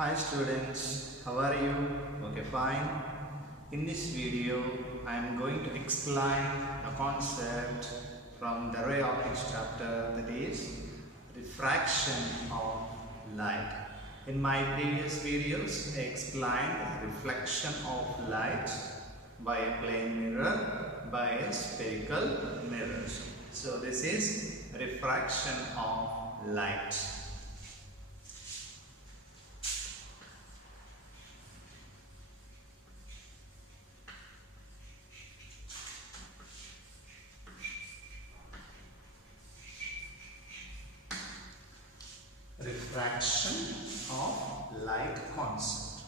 Hi students, how are you? Okay, fine. In this video, I am going to explain a concept from the ray optics chapter, that is refraction of light. In my previous videos, I explained reflection of light by a plane mirror, by a spherical mirror. So this is refraction of light. Refraction of light concept.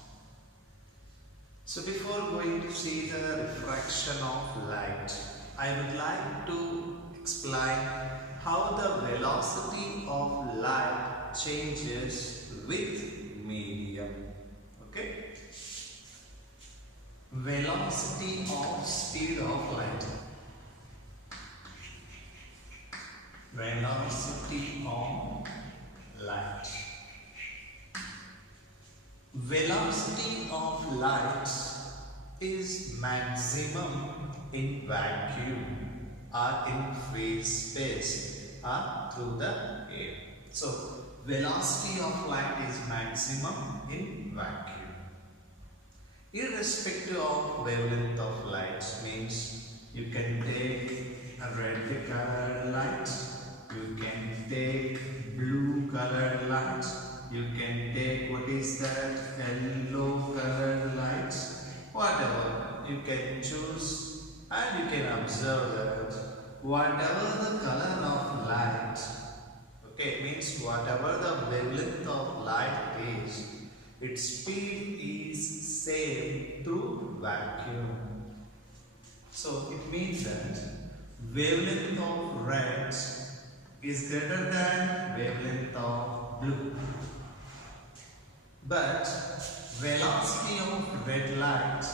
So before going to see the refraction of light, I would like to explain how the velocity of light changes with medium. Okay? Velocity of speed of light. Velocity of light. Velocity of light is maximum in vacuum or in free space or through the air. So velocity of light is maximum in vacuum. Irrespective of wavelength of light, means you can take a red colored light, you can take blue colored light, you can take what is that, yellow colored light, whatever you can choose, and you can observe that whatever the color of light, okay, means whatever the wavelength of light is, its speed is same through vacuum. So it means that wavelength of red is greater than wavelength of blue. But velocity of red light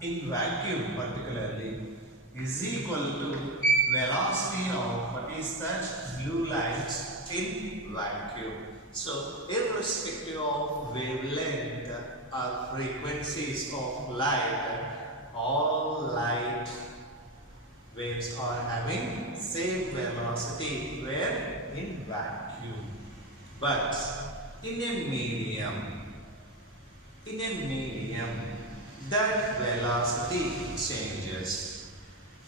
in vacuum particularly is equal to velocity of what is that, blue light in vacuum. So irrespective of wavelength or frequencies of light, all light waves are having same velocity where in vacuum. But in a medium, that velocity changes.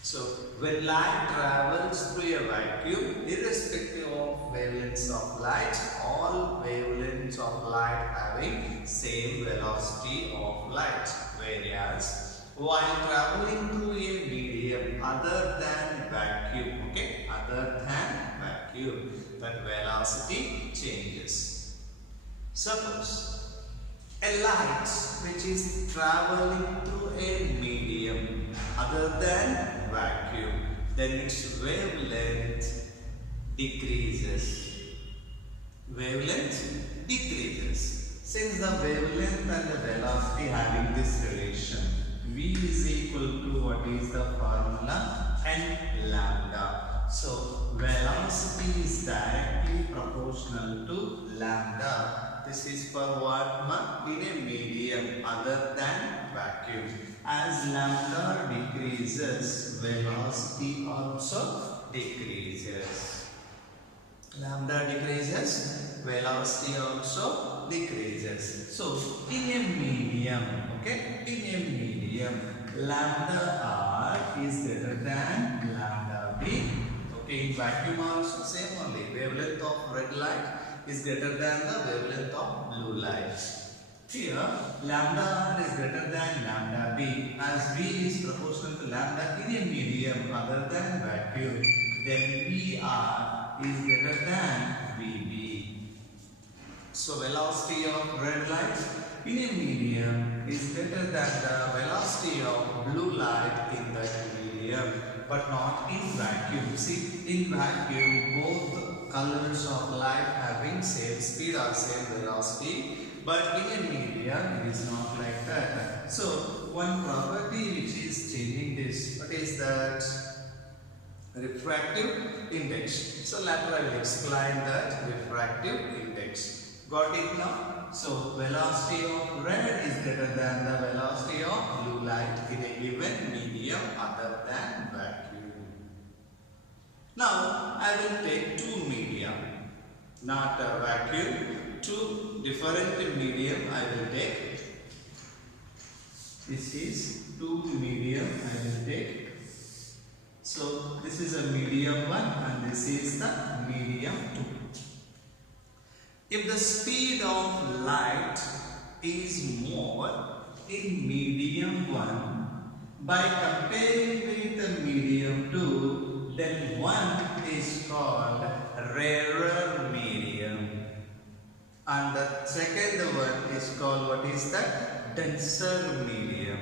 So when light travels through a vacuum, irrespective of wavelengths of light, all wavelengths of light having same velocity of light. Whereas while traveling through a medium other than vacuum, okay, other than vacuum, that velocity changes. Suppose a light which is traveling through a medium other than vacuum, then its wavelength decreases. Wavelength decreases. Since the wavelength and the velocity having this relation, V is equal to what is the formula, n lambda. So velocity is directly proportional to lambda. This is for what? In a medium other than vacuum. As lambda decreases, velocity also decreases. Lambda decreases, velocity also decreases. So in a medium, okay, in a medium, lambda r is greater than lambda b. Okay, in vacuum also same only. Wavelength of red light is greater than the wavelength of blue light. Here, lambda r is greater than lambda b. As v is proportional to lambda in a medium other than vacuum, then vr is greater than vb. So velocity of red light in a medium is greater than the velocity of blue light in the medium, but not in vacuum. See, in vacuum both colors of light having same speed or same velocity, but in a medium it is not like that. So one property which is changing this, what is that? Refractive index. So later I will explain that refractive index. Got it now? So velocity of red is greater than the velocity of blue light in a given medium other than vacuum. Now I will take two media, not a vacuum, two different medium I will take. This is two medium I will take. So this is a medium 1 and this is the medium 2. If the speed of light is more in medium 1 by comparing with the medium 2, then 1 is called rarer medium. And the second one is called, what is that? Denser medium.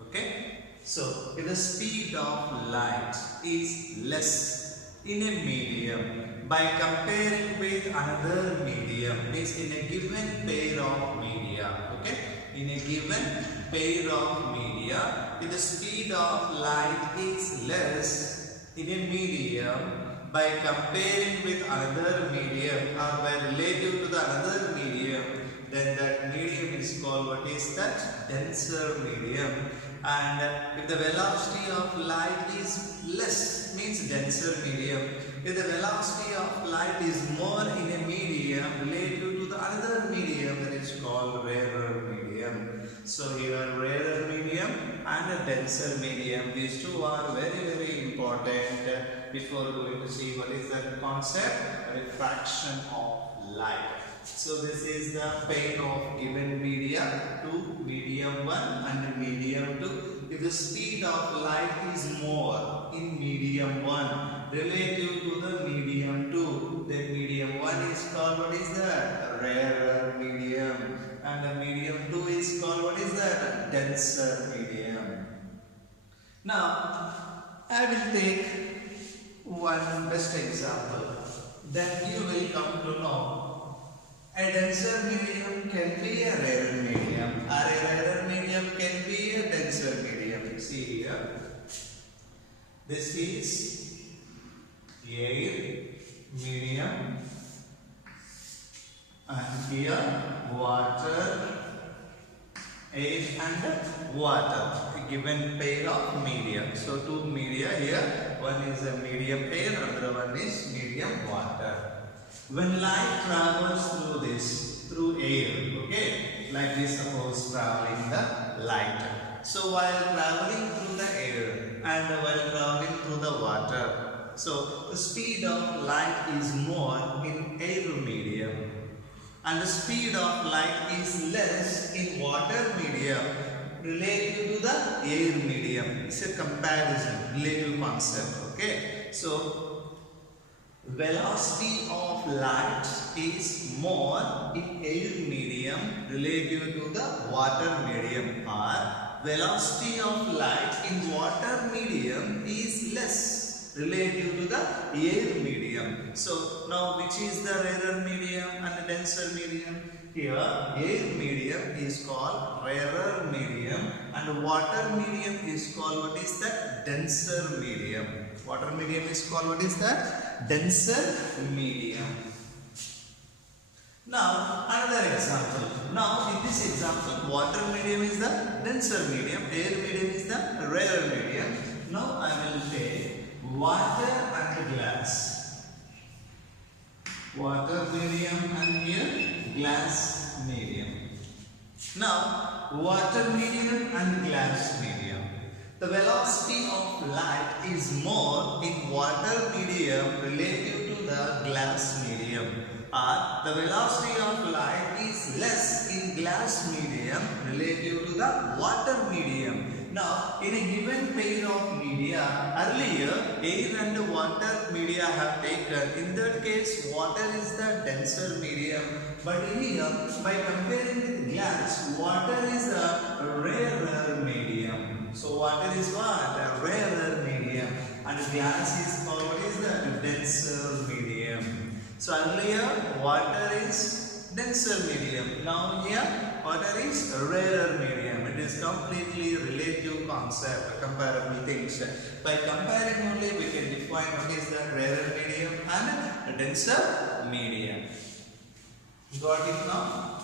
Okay? So, if the speed of light is less in a medium by comparing with another medium, means in a given pair of media, okay? In a given pair of media, if the speed of light is less in a medium by comparing with another medium or by relative to the another medium, then that medium is called, what is that? Denser medium. And if the velocity of light is less, means denser medium. If the velocity of light is more in a medium relative to the other medium, that is called rarer medium. So here rarer medium and a denser medium, these two are very important before going to see what is the concept, refraction of light. So this is the pair of given media, to medium 1 and medium 2. If the speed of light is more in medium 1 relative to the medium 2, then medium 1 is called, what is that? Rarer medium. And the medium 2 is called, what is that? Denser medium. Now, I will take one best example. Then you will come to know a denser medium can be a rarer medium, or a rarer medium can be a denser medium. See here, this is air medium, and here water, air and water, a given pair of media. So two media here, one is a medium air, another one is medium water. When light travels through air, okay, like this, suppose traveling the light. So while traveling through the air and while traveling through the water, so the speed of light is more in air medium and the speed of light is less in water medium relative to the air medium. It's a comparison, relative concept, okay. So velocity of light is more in air medium relative to the water medium, or velocity of light in water medium is less relative to the air medium. So now which is the rarer medium and the denser medium? Here air medium is called rarer medium and water medium is called, what is that? Denser medium. Water medium is called, what is that? Denser medium. Now another example. Now in this example, water medium is the denser medium, air medium is the rarer medium. Now I will take water and glass. Water medium and here glass medium. Now water medium and glass medium. The velocity of light is more in water medium relative to the glass medium, or the velocity of light is less in glass medium relative to the water medium. Now, in a given pair of media, earlier air and water media have taken. In that case, water is the denser medium. But here, by comparing with glass, water is a rarer medium. So, water is what? A rarer medium. And glass is called, what is that? Denser medium. So, earlier, water is denser medium. Now, here, water is a rarer medium. It is completely relative concept, comparable things. By comparing only, we can define what is the rarer medium and a denser medium. Got it now?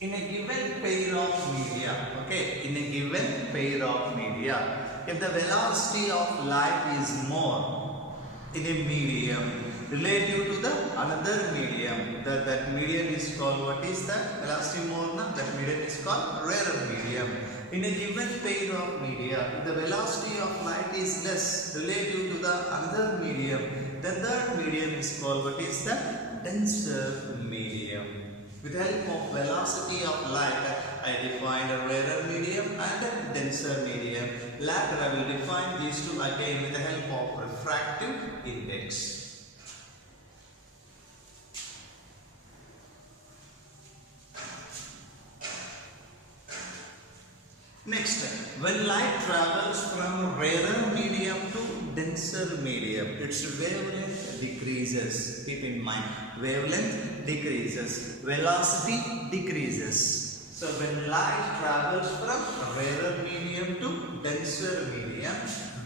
In a given pair of media, okay, in a given pair of media, if the velocity of light is more in a medium relative to the another medium, that medium is called, what is that? Velocity more, na? That medium is called rarer medium. In a given pair of media, if the velocity of light is less relative to the another medium, then that medium is called, what is that? Denser medium. With the help of velocity of light, I defined a rarer medium and a denser medium. Later I will define these two again with the help of refractive index. Next, when light travels from rarer medium to denser medium, its wavelength decreases. Keep in mind, wavelength decreases, velocity decreases. So when light travels from rarer medium to denser medium,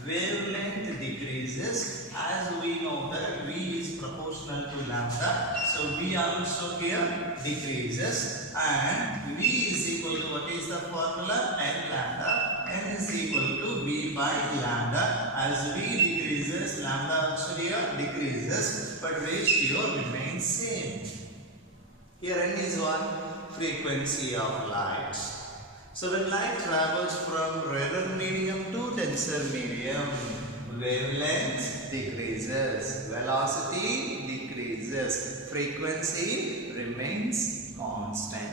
wavelength decreases. As we know that V is proportional to lambda, so V also here decreases, and V is equal to, what is the formula? N lambda. N is equal to V by lambda. As V decreases, lambda also here decreases, but ratio remains same. Here N is what? Frequency of light. So when light travels from rarer medium to denser medium, wavelength decreases, velocity decreases, frequency remains constant.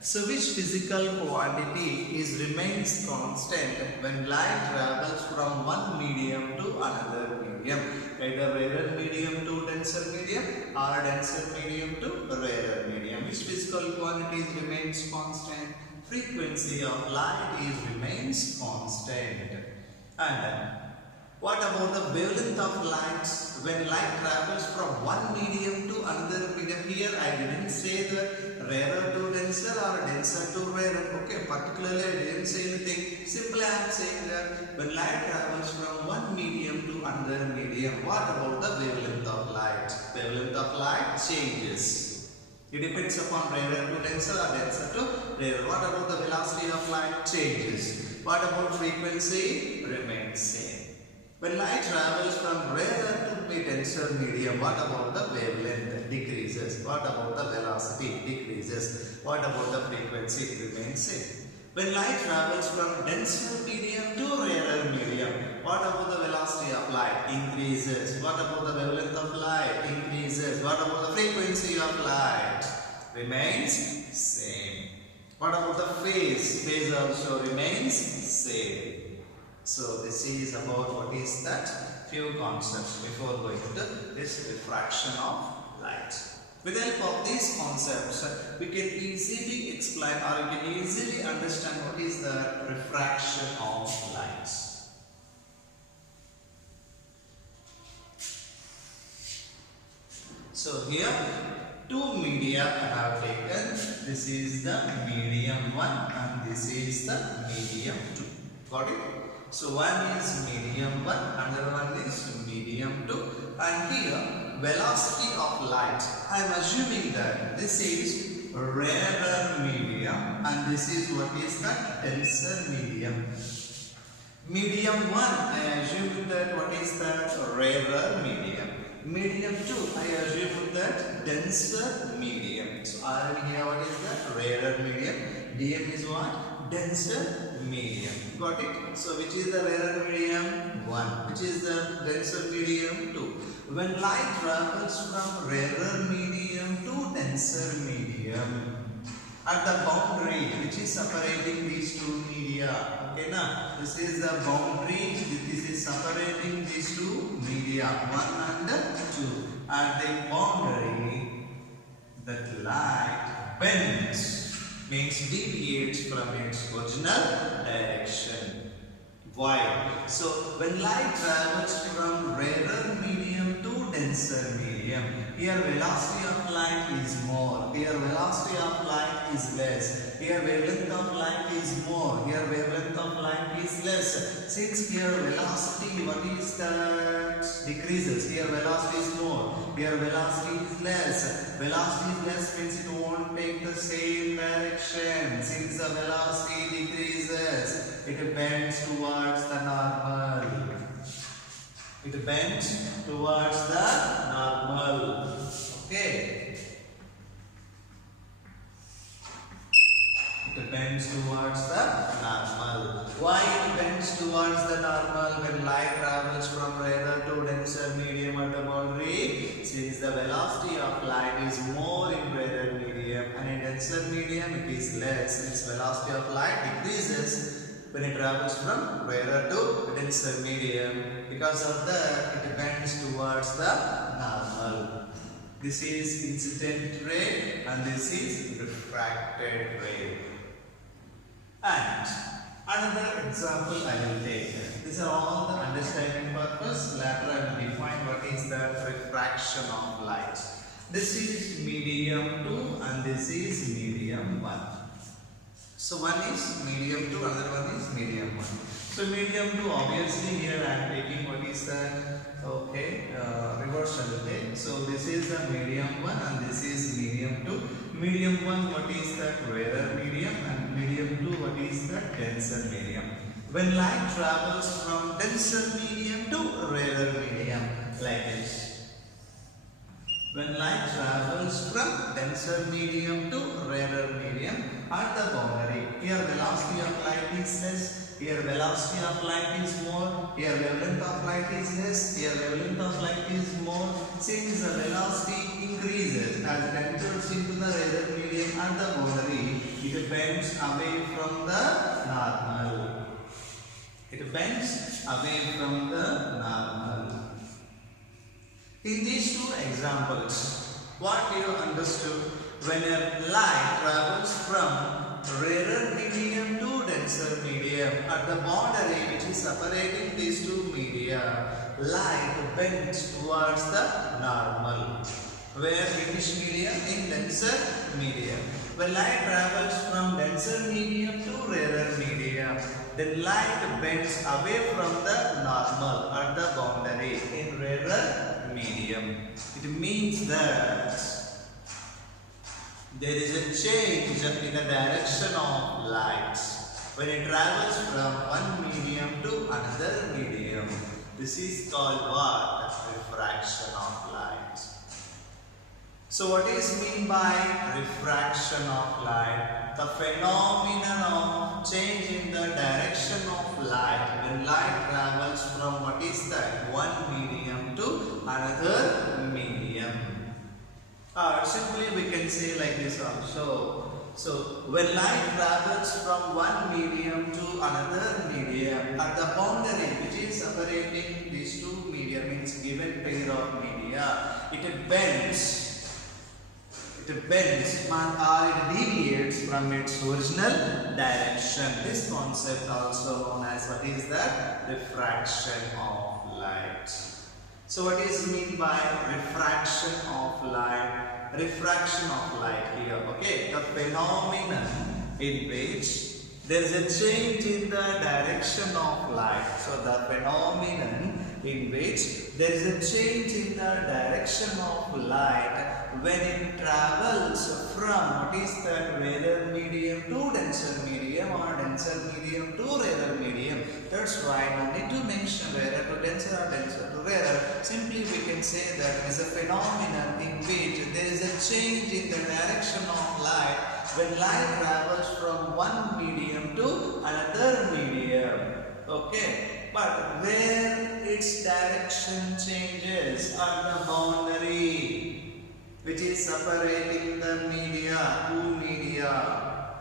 So which physical quantity remains constant when light travels from one medium to another medium, either rarer medium to denser medium or denser medium to rarer medium? Which physical quantities remains constant? Frequency of light remains constant. And what about the wavelength of light when light travels from one medium to another medium? Here I didn't say that rarer to denser or denser to rarer. Okay, particularly I didn't say anything. Simply I am saying that when light travels from one medium to another medium, what about the wavelength of light? Wavelength of light changes. It depends upon rarer to denser or denser to rarer. What about the velocity of light? Changes. What about frequency? Remains same. When light travels from rarer to denser medium, what about the wavelength? Decreases. What about the velocity? Decreases. What about the frequency? Remains same. When light travels from denser medium to rarer medium, what about the velocity of light? Increases. What about the wavelength of light? Increases. What about the frequency of light? Remains same. What about the phase? Phase also remains same. So this is about what is that? Few concepts before going to this refraction of light. With the help of these concepts, we can easily explain or we can easily understand what is the refraction of light. So here two media I have taken. This is the medium 1 and this is the medium 2. Got it? So one is medium 1, another one is medium 2, and here velocity of light, I am assuming that this is rarer medium and this is what is the denser medium. Medium 1, I assume that what is that? Rarer medium. Medium 2, I assume that denser medium. So I am here, what is that? Rarer medium. DM is what? Denser medium. Got it? So which is the rarer medium? 1. Which is the denser medium? 2. When light travels from rarer medium to denser medium, at the boundary which is separating these two media, okay now, this is the boundary, this is separating these two media, 1 and 2. At the boundary, that light bends, means deviates from its original direction. Why? So when light travels from rarer medium to denser medium, here velocity of light is more. Here velocity of light is less. Here wavelength of light is more. Here wavelength of light is less. Since here velocity, what is that? Decreases. Here velocity is more. Here velocity is less. Velocity is less means it won't take the same direction. Since the velocity decreases, it bends towards the normal. It bends towards the normal. Okay. It bends towards the normal. Why it bends towards the normal when light travels from rarer to denser medium at the boundary? Since the velocity of light is more in rarer medium and in denser medium it is less. Since velocity of light decreases when it travels from rarer to denser medium. Because of that, it bends towards the normal. This is incident ray and this is refracted ray. And another example I will take. These are all the understanding purpose. Later I will define what is the refraction of light. This is medium 2 and this is medium 1. So one is medium 2, another one is medium 1. So medium 2, obviously here I am taking what is the reverse I will take. So this is the medium 1 and this is medium 2. Medium 1, what is that? Rarer medium, and medium 2, what is that? Denser medium. When light travels from denser medium to rarer medium, like this. When light travels from denser medium to rarer medium at the boundary, here velocity of light is less, here velocity of light is more, here wavelength of light is less, here wavelength of light is more. Since the velocity increases as it enters into the rarer medium at the boundary, it bends away from the normal. It bends away from the normal. In these two examples, what you understood? When a light travels from rarer medium to denser medium at the boundary which is separating these two media, light bends towards the normal. Where in which medium? In denser medium. When light travels from denser medium to rarer medium, then light bends away from the normal at the boundary in rarer medium. It means that there is a change in the direction of light when it travels from one medium to another medium. This is called what? Refraction of light. So what is mean by refraction of light? The phenomenon of change in the direction of light when light travels from what is that? One medium to another medium. Simply we can say like this also. So when light travels from one medium to another medium at the boundary which is separating these two media, means given pair of media, it bends or it deviates from its original direction. This concept also known as what is that? Refraction of light. So what is meant by refraction of light? Refraction of light here, okay? The phenomenon in which there is a change in the direction of light. So the phenomenon in which there is a change in the direction of light when it travels from what is that? Rarer medium to denser medium or denser medium to rarer medium. That's why no need to mention rarer to denser or denser to rarer. Simply we can say that it is a phenomenon in which there is a change in the direction of light when light travels from one medium to another medium. Okay, but where its direction changes at the boundary which is separating the media, two media.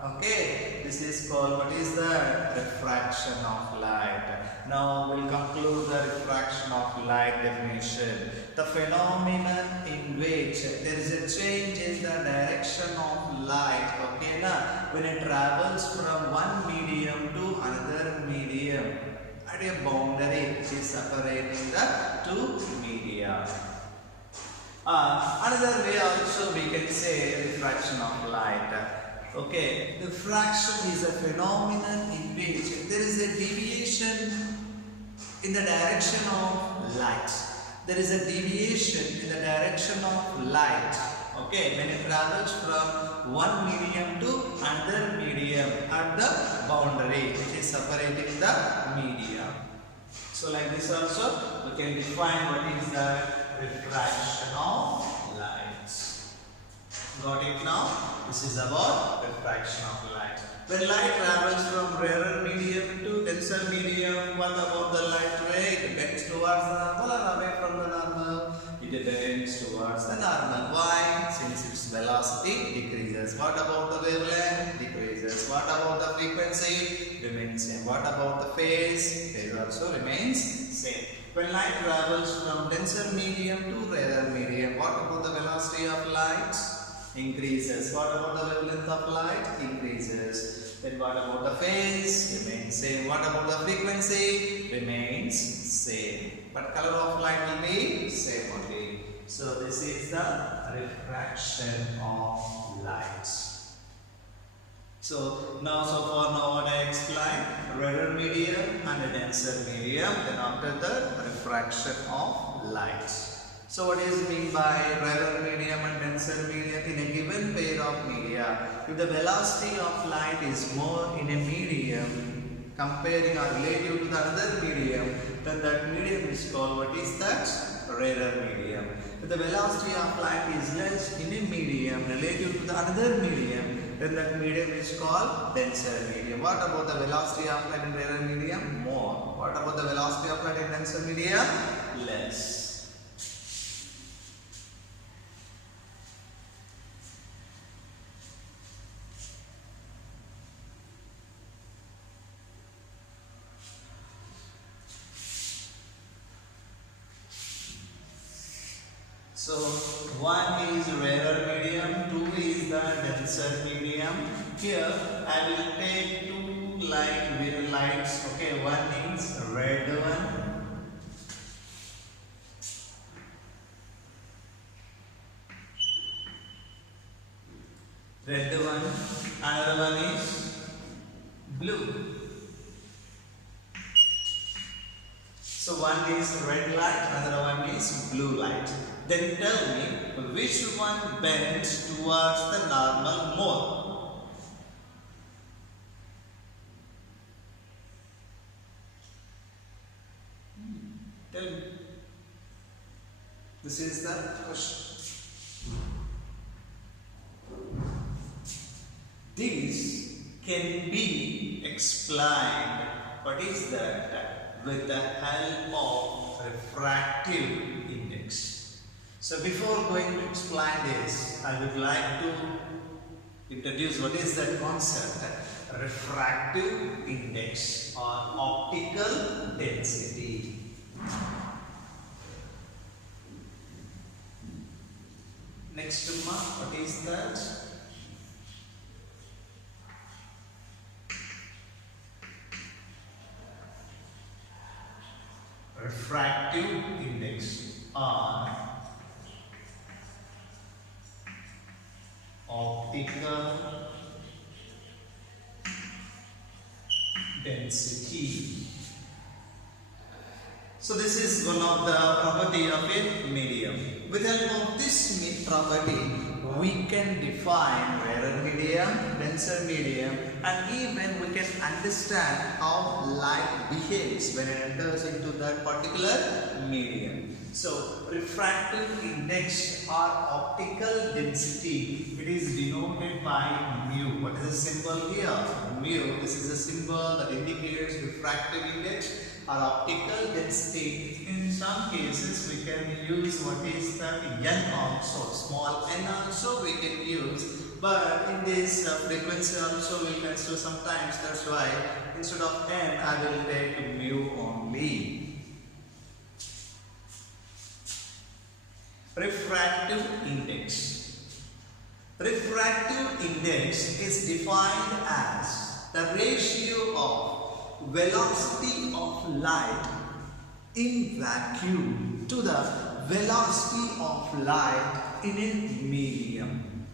Okay, this is called what is the refraction of light. Now we'll conclude the refraction of light definition. The phenomenon in which there is a change in the direction of light, okay, when it travels from one medium to another medium at a boundary which is separating the two media. Another way also we can say refraction of light. Okay, refraction is a phenomenon in which there is a deviation in the direction of light. There is a deviation in the direction of light. Okay, when it travels from one medium to another medium at the boundary which is separating the medium. So like this also we can define what is the refraction of light. Got it now? This is about refraction of light. When light travels from rarer medium to denser medium, what about the light ray? It bends towards the normal or away from the normal? It bends towards the normal. Why? Since its velocity decreases. What about the wavelength? Decreases. What about the frequency? Remains same. What about the phase? Phase also remains same. When light travels from denser medium to rarer medium, what about the velocity of light? Increases. What about the wavelength of light? Increases. Then what about the phase? Remains same. What about the frequency? Remains same. But color of light will be same only. So this is the refraction of light. So far what I explained, rarer medium and a denser medium. Then after the refraction of light. So what is mean by rarer medium and denser medium? In a given pair of media, if the velocity of light is more in a medium comparing or relative to the other medium, then that medium is called, what is that? Rarer medium. If the velocity of light is less in a medium relative to the other medium, then that medium is called denser medium. What about the velocity of light in rarer medium? More. What about the velocity of light in denser medium? Less. So one is rarer medium, two is the denser medium. Here I will take two lights. Okay, one is red one. Red one, another one is blue. So one is red light, another one is blue light. Then tell me which one bends towards the normal more. Tell me. This is the question. This can be explained. What is that? With the help of refractive index. So before going to explain this, I would like to introduce what is that concept, refractive index or optical density. Next mark, what is that? Refractive index or optical density. So this is one of the property of a medium. With the help of this property, we can define rarer medium, denser medium, and even we can understand how light behaves when it enters into that particular medium. So refractive index or optical density, it is denoted by mu. What is the symbol here? Mu. This is a symbol that indicates refractive index or optical density. In some cases we can use what is that n also, small n also we can use, but in this frequency also we can consider sometimes. That's why instead of n I will take mu only. Refractive index. Refractive index is defined as the ratio of velocity of light in vacuum to the velocity of light in a medium.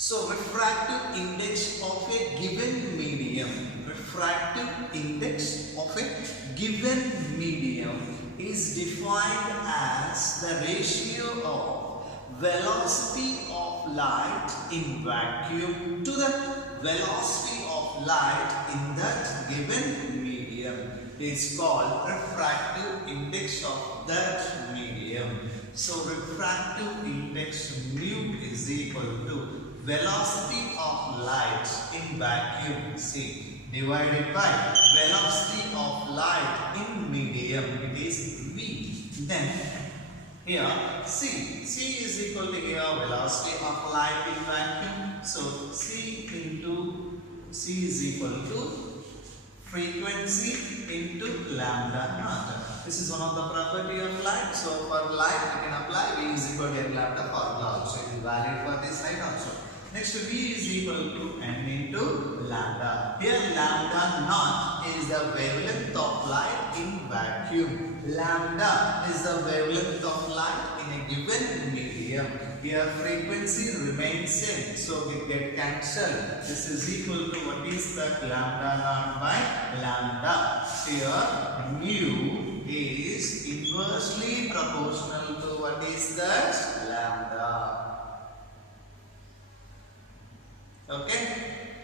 So refractive index of a given medium, refractive index of a given medium is defined as the ratio of velocity of light in vacuum to the velocity of light in that given medium is called refractive index of that medium. So refractive index mu is equal to velocity of light in vacuum, see, divided by velocity of light in medium, it is V. Then here C is equal to here velocity of light in vacuum. So C is equal to frequency into lambda naught. This is one of the property of light. So for light we can apply V is equal to n lambda formula also. It is valid for this light also. Next V is equal to n into lambda. Here lambda naught is the wavelength of light in vacuum. Lambda is the wavelength of light in a given medium. Here frequency remains same, so we get cancelled. This is equal to what is that lambda naught by lambda. Here mu is inversely proportional to what is that lambda. Okay,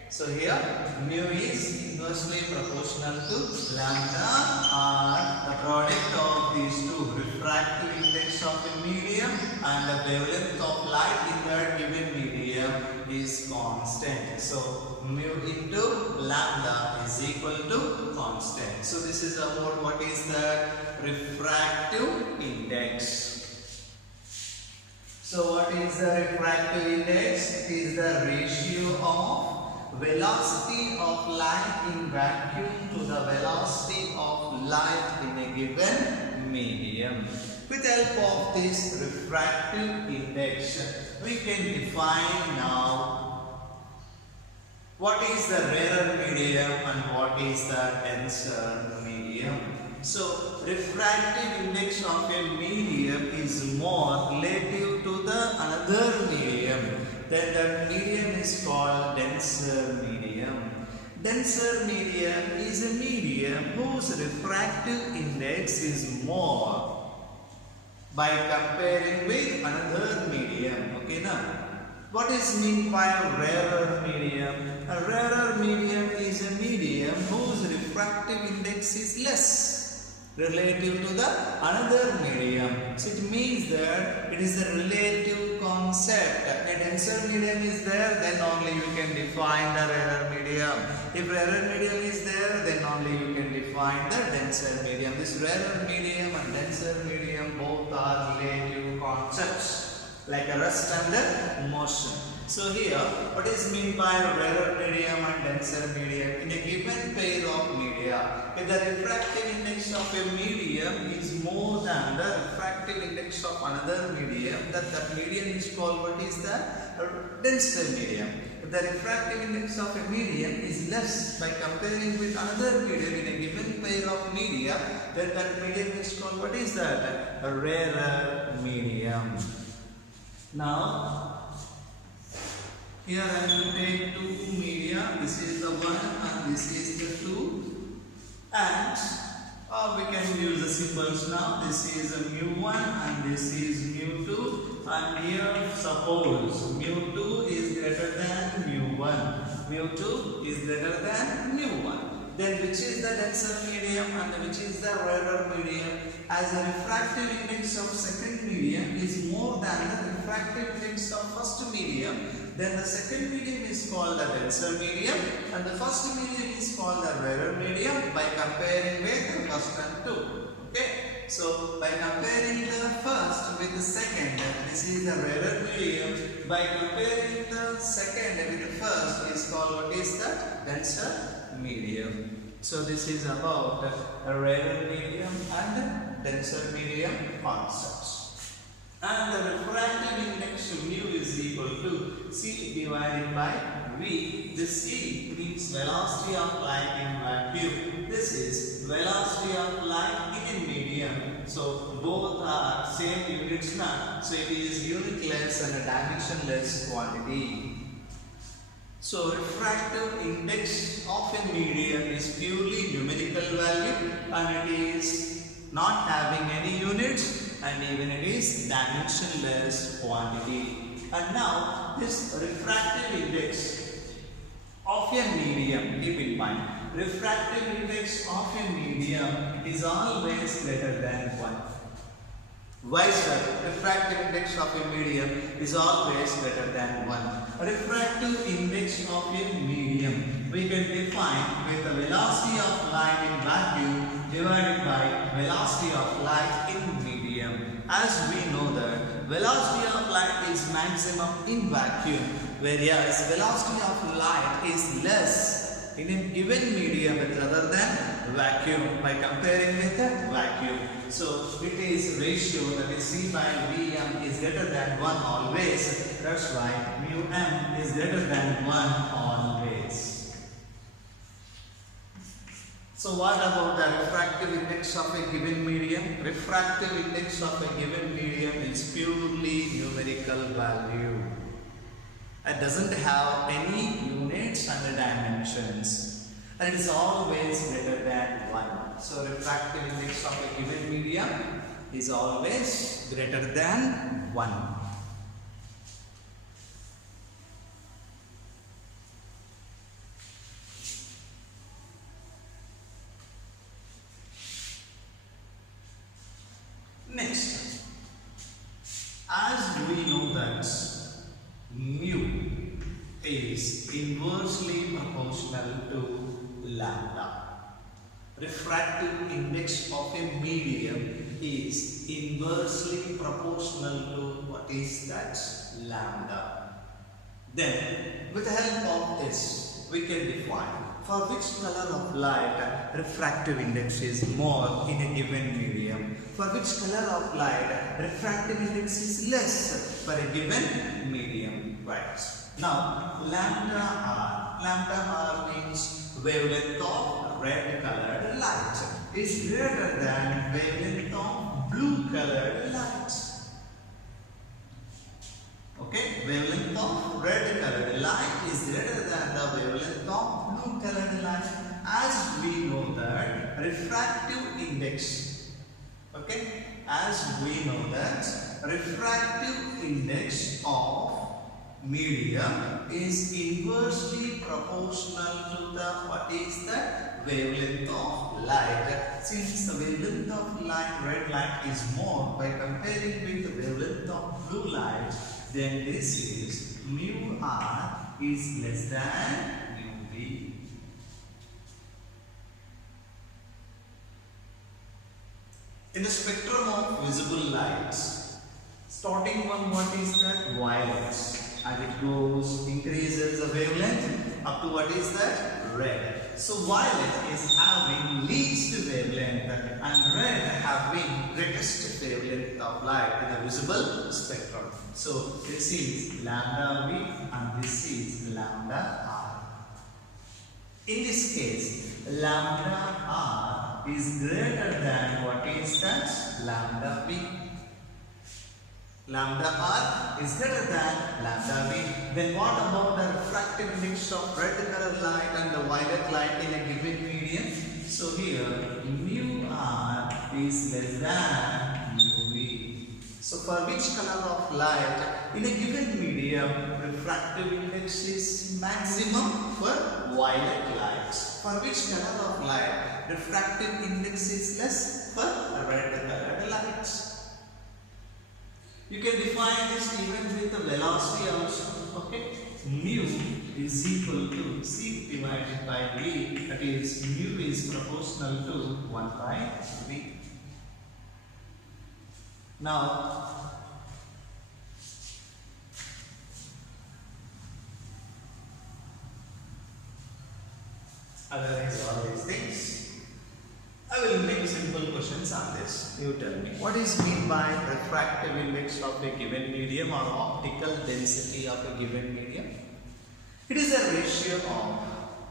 so here mu is inversely proportional to lambda, or the product of these two, refractive index of a medium and the wavelength of light in that given medium is constant. So mu into lambda is equal to constant. So this is about what is the refractive index. So what is the refractive index? It is the ratio of velocity of light in vacuum to the velocity of light in a given medium. With help of this refractive index, we can define now what is the rarer medium and what is the denser medium. So refractive index of a medium is more relative to the another medium. Then that medium is called denser medium. Denser medium is a medium whose refractive index is more by comparing with another medium. Okay, now what is meant by a rarer medium? A rarer medium is a medium whose refractive index is less relative to the another medium. So it means that it is a relative concept. A denser medium is there, then only you can define the rarer medium. If rarer medium is there, then only you can define the denser medium. This rarer medium and denser medium both are relative concepts, like a rest and a motion. So here, what is meant by rarer medium and denser medium? In a given pair of media, if the refractive index of a medium is more than the refractive index of another medium, that medium is called what is the denser medium. If the refractive index of a medium is less by comparing with another medium in a given pair of media, then that medium is called what is that? A rarer medium. Now, here I will take two media. This is the one and this is the two. And we can use the symbols now. This is a mu1 and this is mu2. And here suppose mu2 is greater than mu1. Mu2 is greater than mu1. Then which is the denser medium and which is the rarer medium? As the refractive index of second medium is more than the refractive index of first medium, then the second medium is called the denser medium and the first medium is called the rarer medium by comparing with the first and two. Okay, so by comparing the first with the second, this is the rarer medium. By comparing the second with the first is called what is that? Denser medium. So this is about a rarer medium and denser medium concepts. And the refractive index mu is equal to C divided by V. This C means velocity of light in vacuum. This is velocity of light in a medium. So both are same units now. So it is unitless and a dimensionless quantity. So refractive index of a medium is purely numerical value and it is not having any units and even it is dimensionless quantity. And now this refractive index of a medium, keep in mind, refractive index of a medium is always greater than 1. Why sir? Refractive index of a medium is always greater than 1. Refractive index of a medium we can define with the velocity of light in vacuum divided by velocity of light in medium. As we know that velocity of light is maximum in vacuum, whereas velocity of light is less in a given medium rather than vacuum by comparing with the vacuum. So it is ratio, that is C by Vm is greater than 1 always. That's why mu m is greater than 1 always. So what about the refractive index of a given medium? Refractive index of a given medium is purely numerical value. It doesn't have any units and dimensions. And it is always greater than 1. So refractive index of a given medium is always greater than 1. Next, as we know that mu is inversely proportional to lambda. Refractive index of a medium is inversely proportional to what is that? Lambda. Then with the help of this we can define for which color of light refractive index is more in a given medium, for which color of light refractive index is less for a given medium. Right. Now lambda r means wavelength of red colored light is greater than wavelength of blue colored light. Okay, wavelength of red colored light is greater than the wavelength of blue colored light. As we know that refractive index, okay, as we know that refractive index of medium is inversely proportional to the what is the wavelength of light. Since the wavelength of light, red light, is more by comparing with the wavelength of blue light, then this is mu r is less than mu v. In the spectrum of visible light, starting one, what is that? Violet. As it goes, increases the wavelength up to what is that? Red. So violet is having least wavelength and red having greatest wavelength of light in the visible spectrum. So this is lambda v and this is lambda r. In this case, lambda r is greater than what is that? Lambda v. Lambda r is greater than lambda v. Then what about the refractive index of red color light and the violet light in a given medium? So here mu r is less than mu v. So for which color of light in a given medium refractive index is maximum? For violet light. For which color of light refractive index is less? For red colored light. You can define this even with the velocity also. Okay, mu is equal to c divided by v. That is, mu is proportional to 1 by v. Now, otherwise all these things, I will make simple questions on this. You tell me, what is meant by refractive index of a given medium or optical density of a given medium? It is a ratio of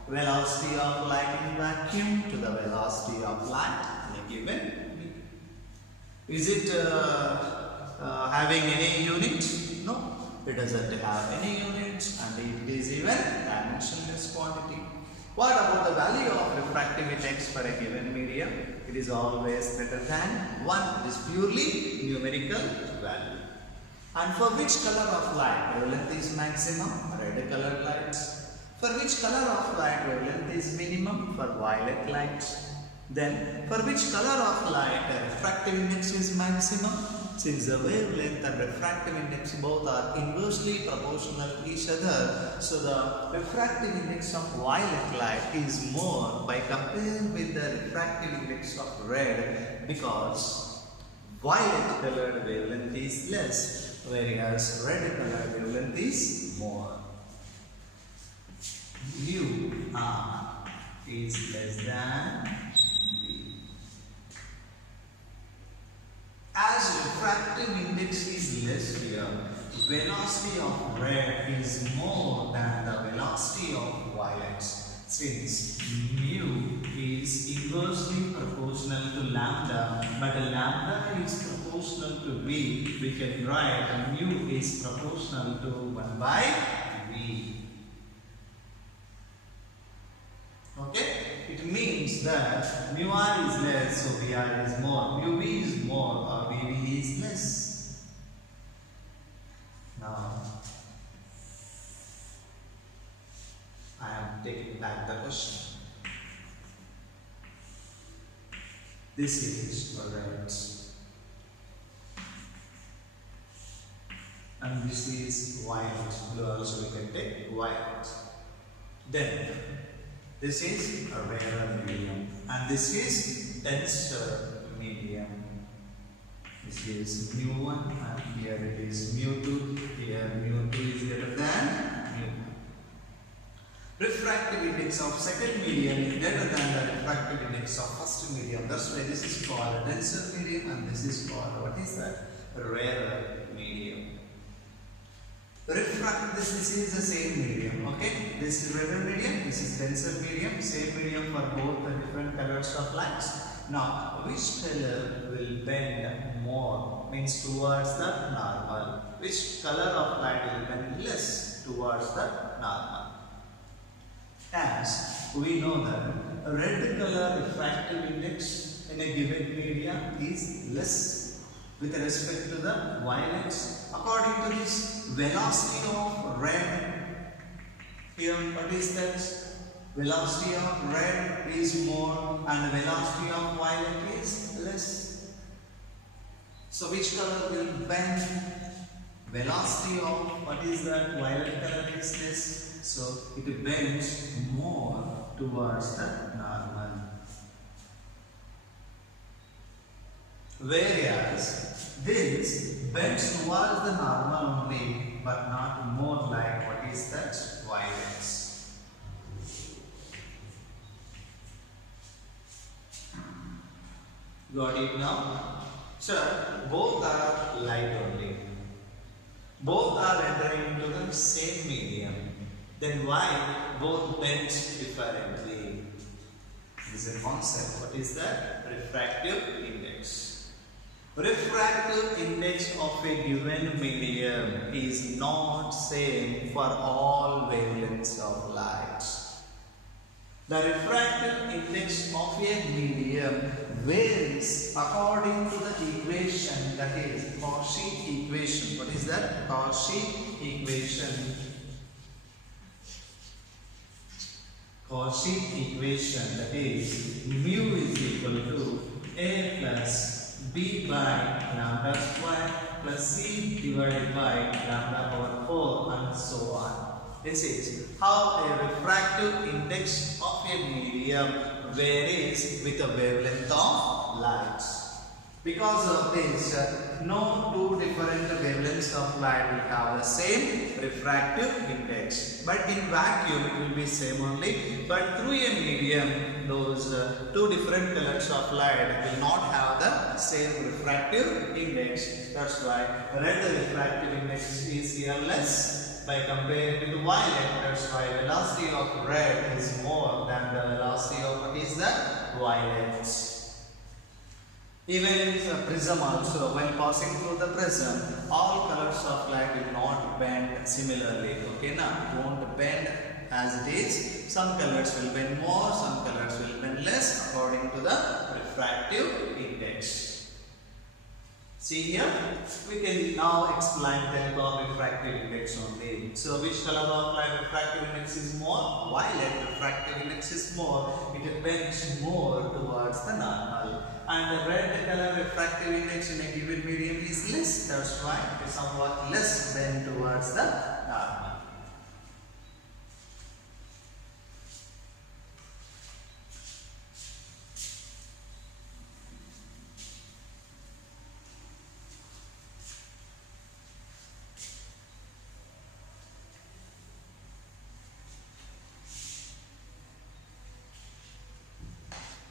velocity of light in vacuum to the velocity of light in a given medium. Is it having any unit? No. It doesn't have any units and it is even dimensionless quantity. What about the value of refractive index for a given medium? It is always greater than 1. It is purely numerical value. And for which color of light wavelength is maximum? Red colored lights. For which color of light wavelength is minimum? For violet lights. Then for which color of light the refractive index is maximum? Since the wavelength and refractive index both are inversely proportional to each other, so the refractive index of violet light is more by comparing with the refractive index of red, because violet colored wavelength is less, whereas red colored wavelength is more. Mu R is less than V. As refractive index is less here, velocity of red is more than the velocity of violet. Since mu is inversely proportional to lambda, but lambda is proportional to V, we can write mu is proportional to 1 by V. Okay? It means that mu r is less, so Vr is more. Mu v is more, or Vv is less. Now, I am taking back the question. This is red, and this is violet. Also, we can take violet. Then, this is a rarer medium, and this is denser medium. This is mu1, and here it is mu2. Here mu2 is greater than mu1. Refractive index of second medium is greater than the refractive index of first medium. That's why this is called a denser medium, and this is called, what is that? A rarer medium. This is the same medium, okay? This is rarer medium, this is denser medium, same medium for both the different colors of lights. Now, which color will bend more, means towards the normal? Which color of light will bend less towards the normal? As we know that a red color refractive index in a given medium is less with respect to the violet. According to this, velocity of red, here what is that? Velocity of red is more and velocity of violet is less. So which color will bend? Velocity of, what is that? Violet color is less. So it bends more towards the normal. Whereas this bends towards the normal only, but not more like, what is that? Violet. Got it now? Sir, both are light only. Both are entering into the same medium. Then why both bend differently? This is a concept. What is that? Refractive index. Refractive index of a given medium is not same for all wavelengths of light. The refractive index of a medium varies according to the equation, that is Cauchy equation. What is that? Cauchy equation. Cauchy equation, that is mu is equal to a plus b by lambda square plus c divided by lambda over 4 and so on. This is how a refractive index of a medium varies with the wavelength of light. Because of this, no two different wavelengths of light will have the same refractive index. But in vacuum it will be same only. But through a medium, those two different colors of light will not have the same refractive index. That's why red refractive index is here less by comparing to violet. That's why velocity of red is more than the velocity of, what is the violet. Even in a prism also, while passing through the prism, all colors of light will not bend similarly. Okay, now it won't bend as it is. Some colors will bend more, some colors will bend less according to the refractive index. See here, we can now explain the of refractive index only. So which color of light refractive index is more? Violet refractive index is more. It bends more towards the normal. And the red color refractive index in a given medium is less. That's why it is somewhat less bend towards the normal.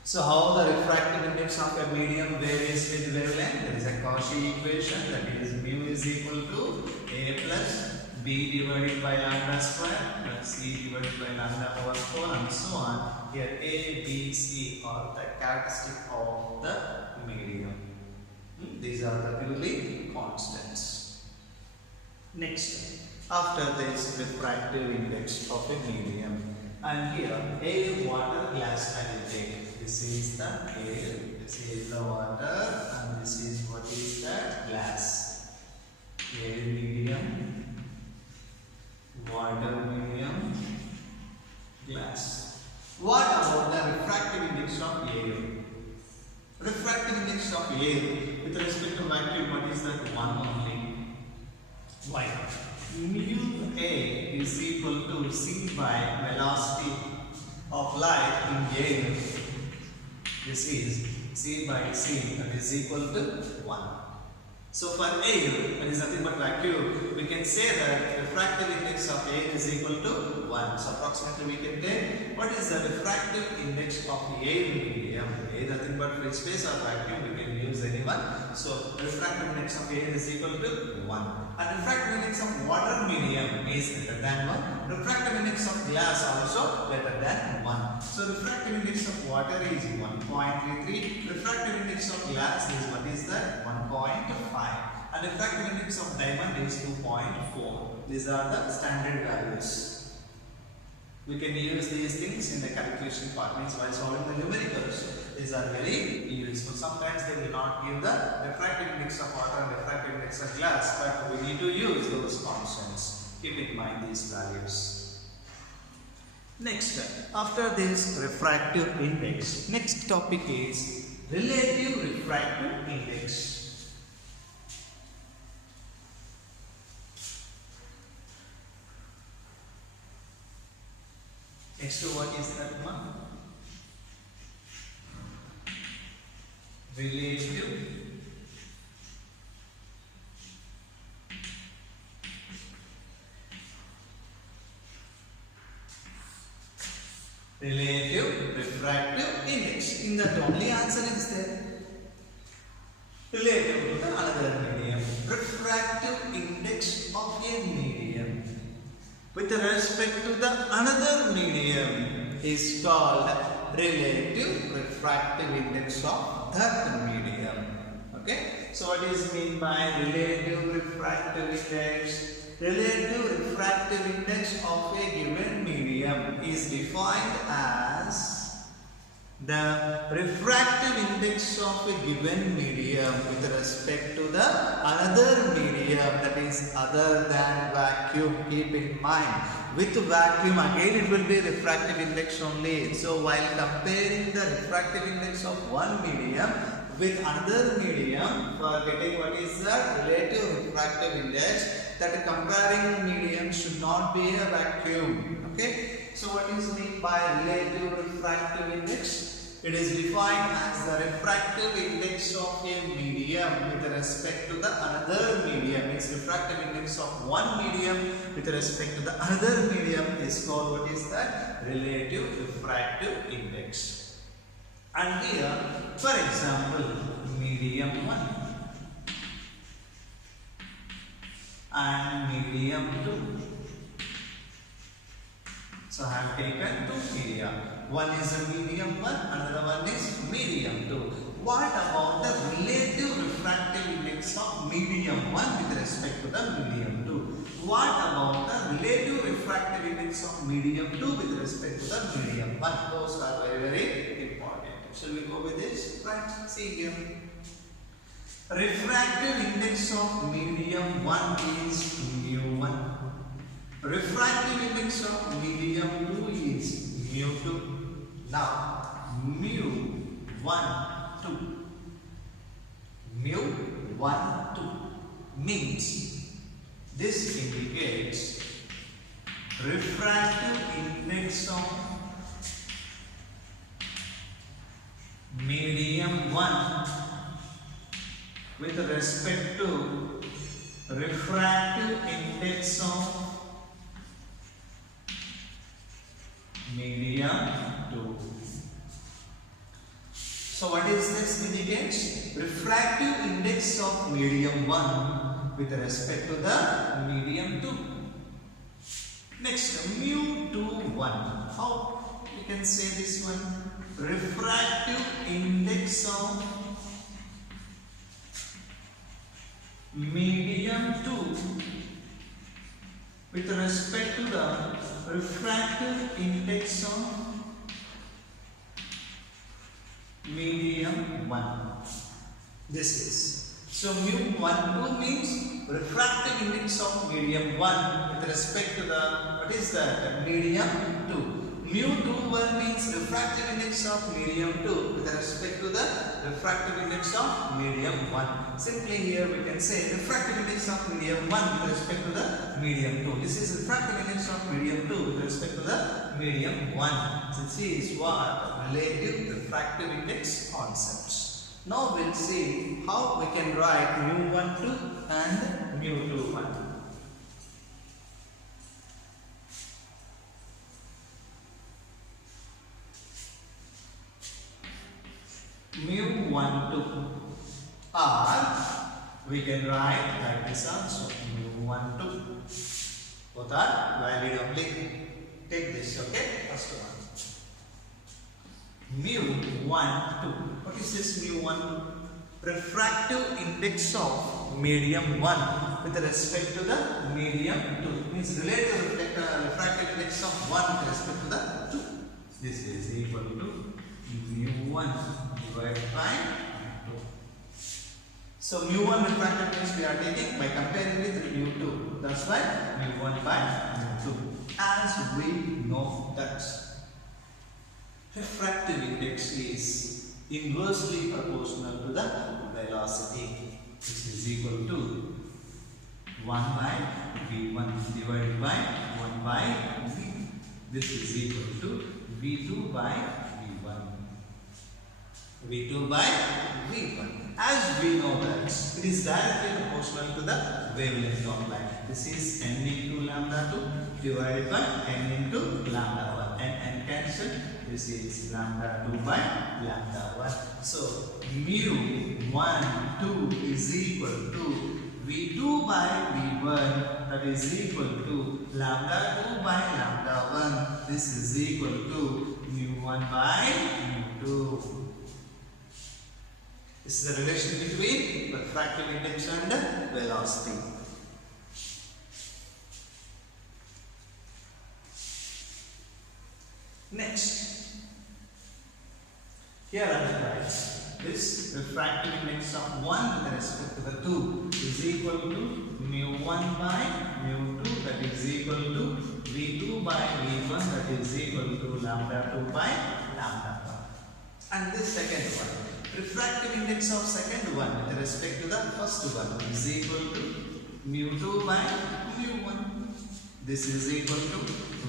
So how the refractive index of a medium varies with wavelength? There is a Cauchy equation, that is mu is equal to A plus B divided by lambda square plus C divided by lambda over 4 and so on. Here A, B, C are the characteristic of the medium. These are the purely constants. Next, after this refractive index of a medium, and here a water glass I will take. This is the air, this is the water, and this is what is the glass. Air medium, water medium, glass. What about the refractive index of air? Refractive index of air with respect to vacuum, what is that? 1 only. Why? Mu A is equal to C by velocity of light in air. This is C by C, that is equal to 1. So for air, that is nothing but vacuum, we can say that refractive index of air is equal to 1. So approximately we can take what is the refractive index of air medium. Air nothing but free space or vacuum, we can use anyone. So refractive index of air is equal to 1. And refractive index of water medium is greater than 1. Refractive index of glass also greater than 1. So refractive index of water is 1.33. Refractive index of glass is what is that? 1.5. And refractive index of diamond is 2.4. These are the standard values. We can use these things in the calculation part, means while solving the numericals. These are very useful. Sometimes they will not give the refractive index of water and refractive index of glass, but we need to use those constants. Keep in mind these values. Next, after this refractive index, next topic is relative refractive index. Next, what is that one? Relative refractive index. In that only answer is there. Relative to the another medium. Refractive index of a medium with respect to the another medium is called relative refractive index of that medium. Okay, so what is mean by relative refractive index? Relative refractive index of a given medium is defined as the refractive index of a given medium with respect to the another medium, that is other than vacuum. Keep in mind, with vacuum again it will be refractive index only. So while comparing the refractive index of one medium with another medium, for getting what is the relative refractive index, that comparing medium should not be a vacuum. Okay. So what is meant by relative refractive index? It is defined as the refractive index of a medium with respect to the another medium. Means refractive index of one medium with respect to the another medium is called what is that? Relative refractive index. And here, for example, medium 1 and medium 2. So I have taken two media. One is a medium 1, another one is medium 2. what about the relative refractive index of medium 1 with respect to the medium 2? What about the relative refractive index of medium 2 with respect to the medium 1? Those are very, very important. Shall we go with this? Right, see here. Refractive index of medium 1 is mu 1. Refractive index of medium 2 is mu 2. Now, mu 1, 2. Mu 1, 2 means this indicates refractive index of medium 1 with respect to refractive index of medium 2. So what is this indicates? Refractive index of medium 1 with respect to the medium 2. Next, mu 2 1. How you can say this one? Refractive index of medium 2 with respect to the refractive index of medium 1. This is. So mu 1 2 means refractive index of medium 1 with respect to the, what is that? Medium 2. Mu 2 1 means refractive index of medium 2 with respect to the refractive index of medium 1. Simply here we can say refractive index of medium 1 with respect to the medium 2. This is refractive index of medium 2 with respect to the medium 1. So this is what? Relative refractive index concepts. Now we'll see how we can write mu 1 2 and mu 2 1. Mu 1 2 or we can write like this also mu 1 2. Both are valid only. Take this, okay? First one. Mu 1 2. What is this mu 1 2? Refractive index of medium 1 with respect to the medium 2. Means relative refractive index of 1 with respect to the 2. This is equal to mu 1 divided by mu 2. So mu 1 refractive index we are taking by comparing with mu 2. That's why mu 1 by mu 2. As we know that refractive index is inversely proportional to the velocity. This is equal to 1 by v1 divided by 1 by v. This is equal to v2 by v1. v2 by v1. As we know that it is directly proportional to the wavelength of light. This is n into lambda 2 divided by n into lambda 1. And cancel. This is lambda 2 by lambda 1. So mu 1 2 is equal to v2 by v1, that is equal to lambda 2 by lambda 1. This is equal to mu 1 by mu 2. This is the relation between refractive index and velocity. Next, here are the writes this refractive index of 1 with respect to the 2 is equal to mu 1 by mu 2, that is equal to v2 by v1, that is equal to lambda 2 by lambda 1. And this second one, refractive index of second one with respect to the first one is equal to mu 2 by mu 1. This is equal to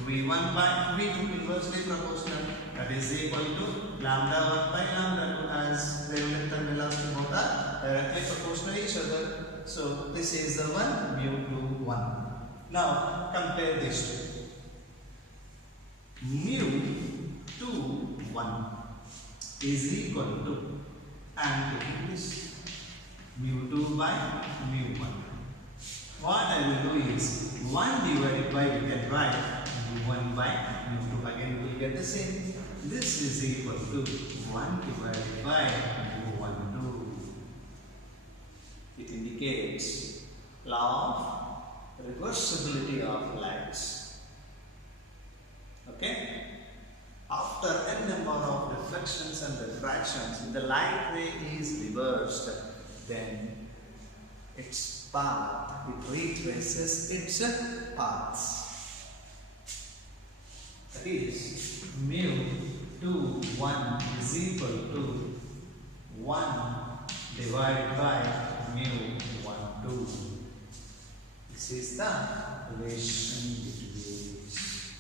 v1 by v2, inversely proportional, that is equal to lambda 1 by lambda 2, as wavelength and velocity both are directly proportional to each other. So this is the one mu 2 1. Now compare these two. Mu 2 1 is equal to, I am taking this mu 2 by mu 1. What I will do is 1 divided by, we can write mu 1 by mu 2. Again we will get the same. This is equal to 1 divided by mu 1. It indicates law of reversibility of lights. Okay? After n number of reflections and refractions, if the light ray is reversed, then its path, it retraces its paths. That is, mu 2, 1 is equal to 1 divided by mu 1, 2. This is the relation between these.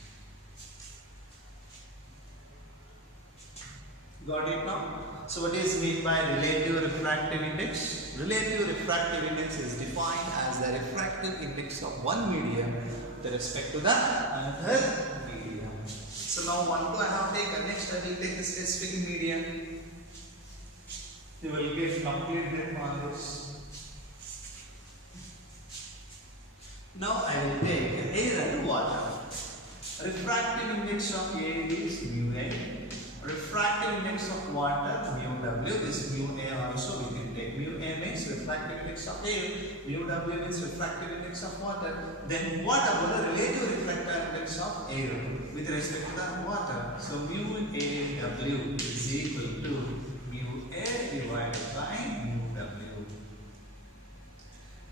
Got it now? So what is meant by relative refractive index? Relative refractive index is defined as the refractive index of one medium with respect to the another medium. So now 1, 2 I have taken. Next I will take a specific medium. You will get complete grip on this. Now I will take air and water. Refractive index of air is mu A. Refractive index of water mu W. This mu A also we can take. Mu A means refractive index of air. Mu W means refractive index of water. Then what about the relative refractive index of air with respect to the water? So mu A W is equal to mu A divided by mu W.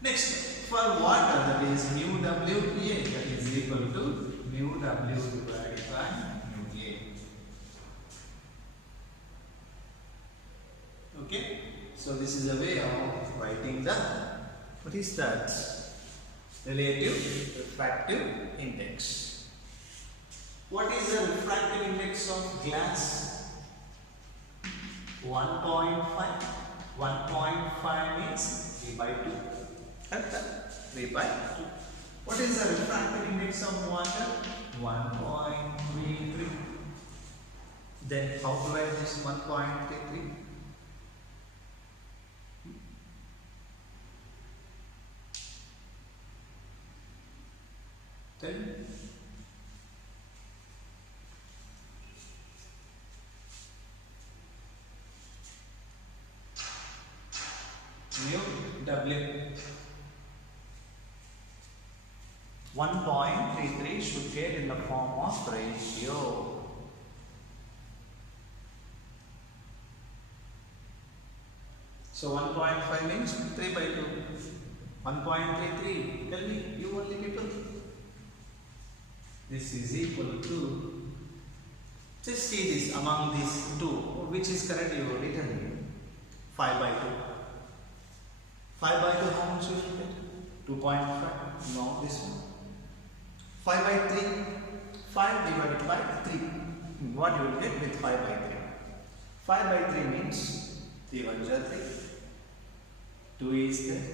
Next, for water, that is mu W A, that is equal to mu W divided by mu A. Okay, so this is a way of writing the, what is that? Relative refractive index. What is the refractive index of glass? 1.5. 1.5 means 3 by 2. Correct? 3 by 2. What is the refractive index of water? 1.33. Then how to write this 1.33? Then mu W 1.33 should get in the form of ratio. So 1.5 means 3 by 2. 1.33. Tell me, you only people. This is equal to, just see this among these two, which is correct you have written here. 5 by 2. 5 by 2 how much you will get? 2.5. No, this one. 5 by 3. 5 divided by 3. What you will get with 5 by 3? 5 by 3 means 3 1s are 3. 2 is there.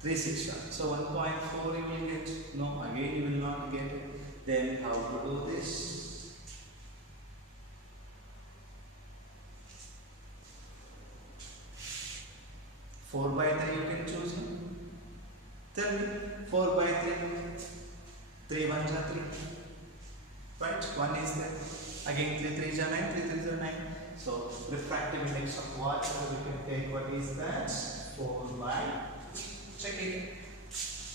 3 6 1. So 1.4 you will get. No, again you will not get it. Then how to do this? Four by 3 you can choose. Tell me, 4 by 3. 3 1s are 3. Right? 1 is there. Again 3 3s are 9. 3 3s are 9. So refractive index of water we can take, what is that? 4 by, check it.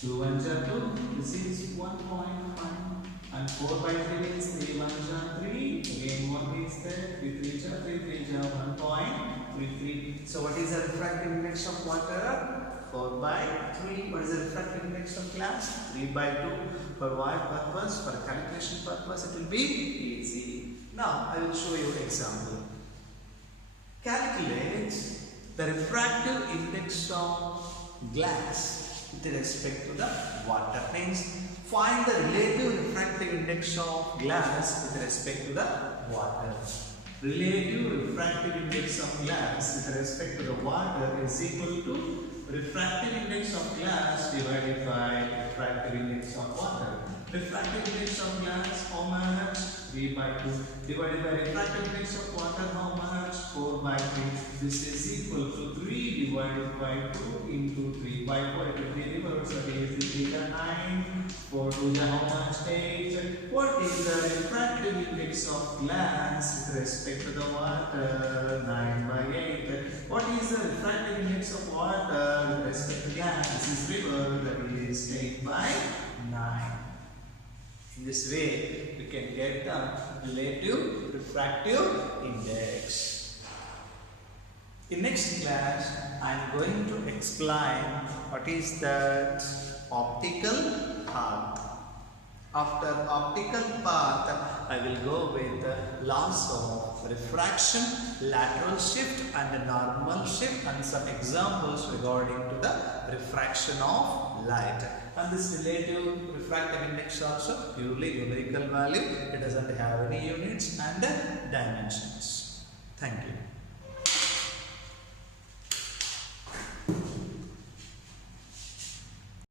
2 1s are 2. This is 1.5. And 4 by 3 means 3 1s are 3. Again what is that? 3 3s are 3. 3s are 1.33. So what is the refractive index of water? 4 by 3. What is the refractive index of glass? 3 by 2. For what purpose? For calculation purpose it will be easy. Now I will show you an example. Calculate the refractive index of glass with respect to the water. Means find the relative refractive index of glass with respect to the water. Relative refractive index of glass with respect to the water is equal to refractive index of glass divided by refractive index of water. Refractive index of glass, how much? 3 by 2 divided by refractive index of water, how much? 4 by 3. This is equal to 3 divided by 2 into 3 by 4 into 3 reverse. So it is 3 to 9. 4 to the how much? 8. What is the refractive index of glass with respect to the water? 9 by 8. What is the refractive index of water with respect to glass? This is river, that is 8 by 9. In this way, we can get the relative refractive index. In next class, I am going to explain what is that optical path. After optical path, I will go with the laws of refraction, lateral shift and normal shift, and some examples regarding to the refraction of light. And this relative refractive index also purely numerical value. It doesn't have any units and dimensions. Thank you.